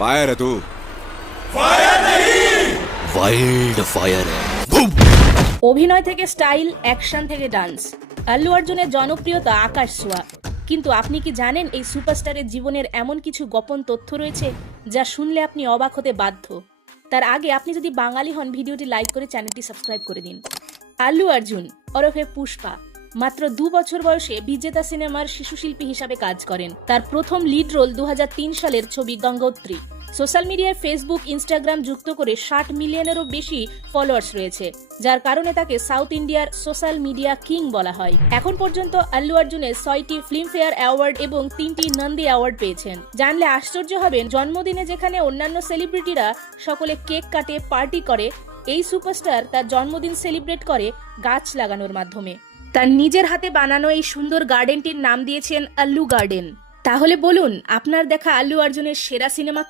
Fire है तू। Wild fire है। অভিনয় থেকে স্টাইল, অ্যাকশন থেকে ডান্স, আল্লু অর্জুনের জনপ্রিয়তা আকাশ ছোঁয়া। কিন্তু আপনি কি জানেন এই সুপারস্টারের জীবনের এমন কিছু গোপন তথ্য রয়েছে যা শুনলে আপনি অবাক হতে বাধ্য। তার আগে আপনি যদি বাঙালি হন, ভিডিওটি লাইক করে চ্যানেলটি সাবস্ক্রাইব করে দিন। আল্লু অর্জুন ওরফে পুষ্পা মাত্র 2 বছর বয়সে বিজেতা সিনেমার শিশুশিল্পী হিসাবে কাজ করেন। তার প্রথম লিড রোল 2003 সালের ছবি গঙ্গোত্রী। সোশ্যাল মিডিয়ায় ফেসবুক, ইনস্টাগ্রাম যুক্ত করে 60 মিলিয়নেরও বেশি ফলোয়ার্স রয়েছে, যার কারণে তাকে সাউথ ইন্ডিয়ার সোশ্যাল মিডিয়া কিং বলা হয়। এখন পর্যন্ত আল্লু অর্জুনের 6টি ফিল্মফেয়ার অ্যাওয়ার্ড এবং 3টি নন্দী অ্যাওয়ার্ড পেয়েছেন। জানলে আশ্চর্য হবেন, জন্মদিনে যেখানে অন্যান্য সেলিব্রিটিরা সকলে কেক কাটে, পার্টি করে, এই সুপারস্টার তার জন্মদিন সেলিব্রেট করে গাছ লাগানোর মাধ্যমে। তার নিজের হাতে বানানো এই সুন্দর গার্ডেনটির নাম দিয়েছেন আল্লু গার্ডেন। তাহলে বলুন, আপনার দেখা আল্লু অর্জুনের সেরা সিনেমা